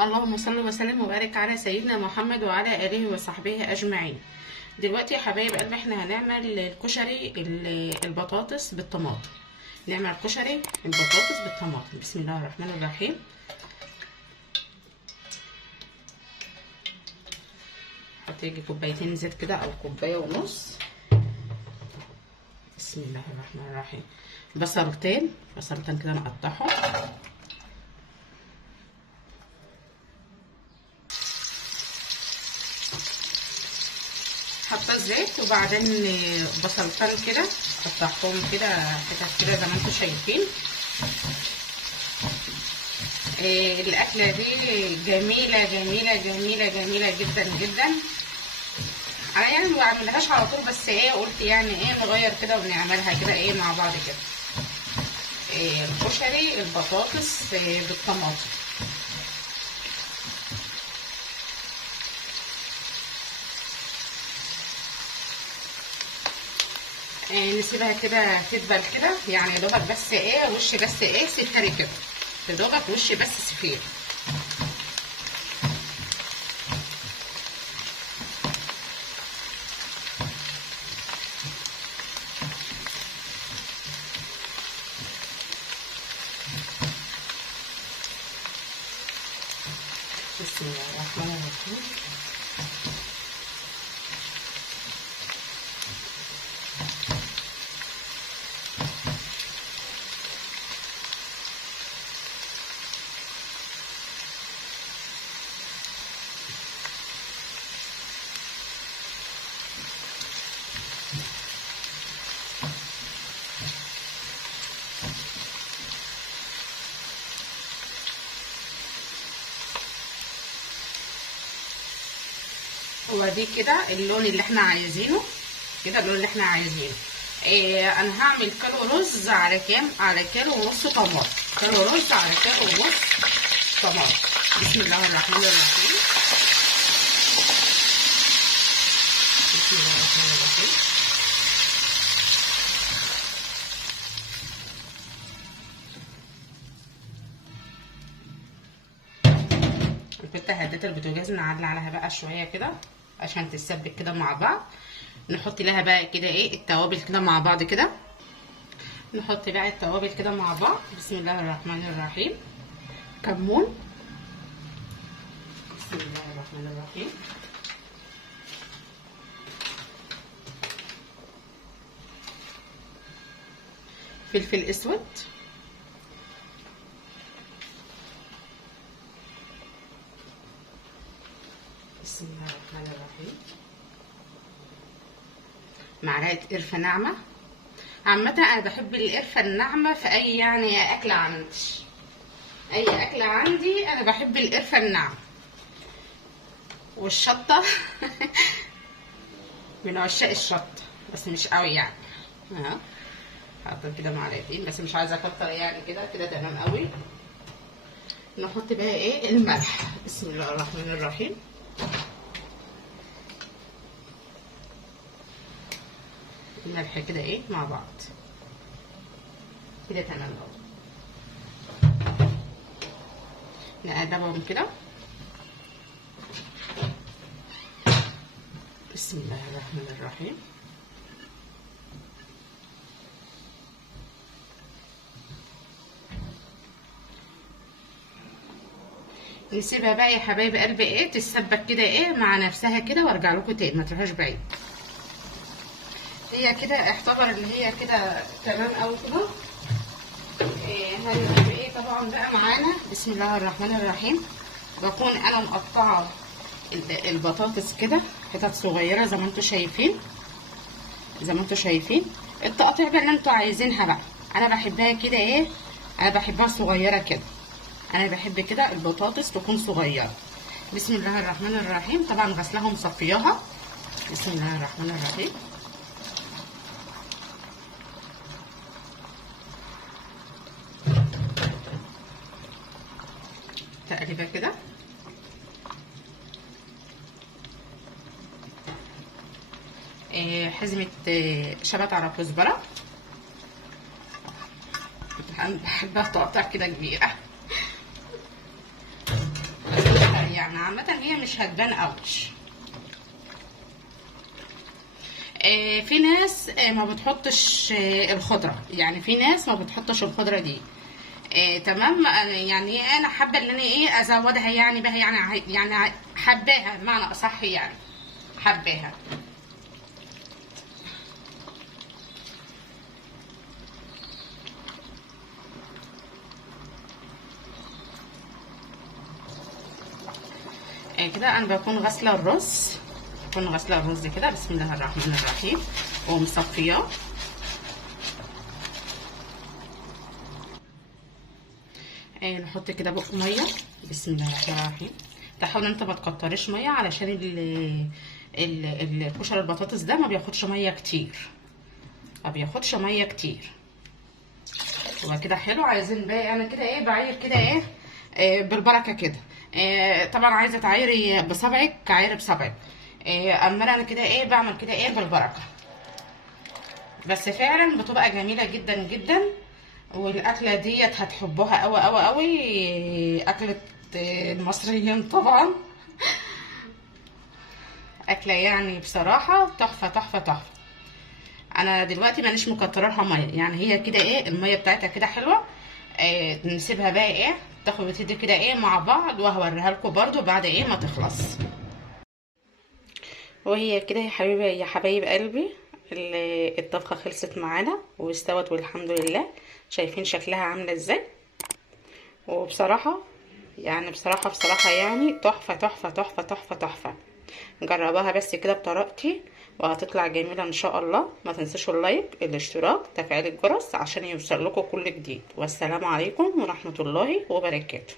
اللهم صل وسلم وبارك على سيدنا محمد وعلى اله وصحبه اجمعين. دلوقتي يا حبايب قلبي احنا هنعمل الكشري البطاطس بالطماطم. نعمل كشري البطاطس بالطماطم. بسم الله الرحمن الرحيم. هتيجي كوبايتين زيت كده او كوبايه ونص. بسم الله الرحمن الرحيم. بصلتين كده نقطعهم. حطيت زيت وبعدين بصلتين كده قطعتهم كده حتت كده زي ما انتم شايفين. الاكله دي جميله جميله جميله جميله جدا جدا. انا يعني ما بعملهاش على طول، بس قلت يعني نغير كده ونعملها كده مع بعض كده. الكشري البطاطس بالطماطم. نسيبها كده تدبل كده، يعني دوبك بس وش بس سفاري كده، دوبك وش بس سفير. بسم الله الرحمن الرحيم. هو دي كده اللون اللي احنا عايزينه، كده اللون اللي احنا عايزينه. انا هعمل كيلو رز على كام؟ على كيلو ونص طماطم. كيلو رز على كيلو ونص طماطم. بسم الله الرحمن الرحيم. بسم الله الرحمن الرحيم. كنت هديت البوتاجاز نعلي عليها بقى شويه كده عشان تتسبك كده مع بعض. نحط لها بقى كده التوابل كده مع بعض كده. نحط بقى التوابل كده مع بعض. بسم الله الرحمن الرحيم. كمون. بسم الله الرحمن الرحيم. فلفل اسود. بسم الله الرحمن الرحيم. معلقه قرفه ناعمه. عامه انا بحب القرفه الناعمه في اي اكله عندي. اي اكله عندي انا بحب القرفه الناعمه. والشطه من عشاق الشطه بس مش قوي يعني. حاطه كده معلقتين بس مش عايزه اكتر كده تمام قوي. نحط بقى الملح. بسم الله الرحمن الرحيم. الملح كده مع بعض كده تمام اهو. نقلبهم كده. بسم الله الرحمن الرحيم. نسيبها بقى يا حبايب قلبي تتسبك كده مع نفسها كده، وارجع لكم تاني، ما تروحوش بعيد. هي كده اعتبر ان هي كده تمام قوي كده. هنجيب طبعا بقى معانا. بسم الله الرحمن الرحيم. بكون انا مقطعه البطاطس كده حتت صغيره زي ما انتم شايفين. زي ما انتم شايفين التقطيع بقى اللي انتم عايزينها بقى. انا بحبها كده انا بحبها صغيره كده. انا بحب كده البطاطس تكون صغيره. بسم الله الرحمن الرحيم. طبعا غسلها ومصفياها. بسم الله الرحمن الرحيم. تقريبا كده. حزمه شبت على كزبره. بحبها تقطع كده كبيره. يعني عامه هي مش هتبان قوي. في ناس ما بتحطش الخضره، يعني في ناس ما بتحطش الخضره دي. تمام. يعني انا حابه ان انا ازودها يعني بها، يعني حباها بمعنى اصح، يعني حباها. كده انا بكون غاسله الرز، كده. بسم الله الرحمن الرحيم. ومصفياه. نحط كده بق ميه. بسم الله الرحمن الرحيم. تحاول انت ما تكترش ميه علشان الكشري البطاطس ده ما بياخدش ميه كتير، هو كده حلو. عايزين بقى انا كده بعاير كده بالبركه كده. طبعا عايزه تعايري بصبعك، عايري بصبعك. اما انا كده بعمل كده بالبركه. بس فعلا بتبقى جميله جدا جدا، والاكله ديت هتحبوها قوي قوي قوي. اكله المصريين طبعا. اكله يعني بصراحه تحفه تحفه تحفه. انا دلوقتي مانيش مكترها ميه، يعني هي كده الميه بتاعتها كده حلوه. نسيبها بقى تاخد وتدي كده مع بعض، وهوريها لكم برده بعد ما تخلص. وهي كده يا حبيبي يا حبايب قلبي، الطبخه خلصت معانا واستوت والحمد لله. شايفين شكلها عامله ازاي؟ وبصراحه يعني بصراحه يعني تحفه تحفه تحفه تحفه تحفه. جربوها بس كده بطريقتي وهتطلع جميله ان شاء الله. ما تنسوش اللايك، الاشتراك، تفعيل الجرس عشان يوصل لكم كل جديد. والسلام عليكم ورحمه الله وبركاته.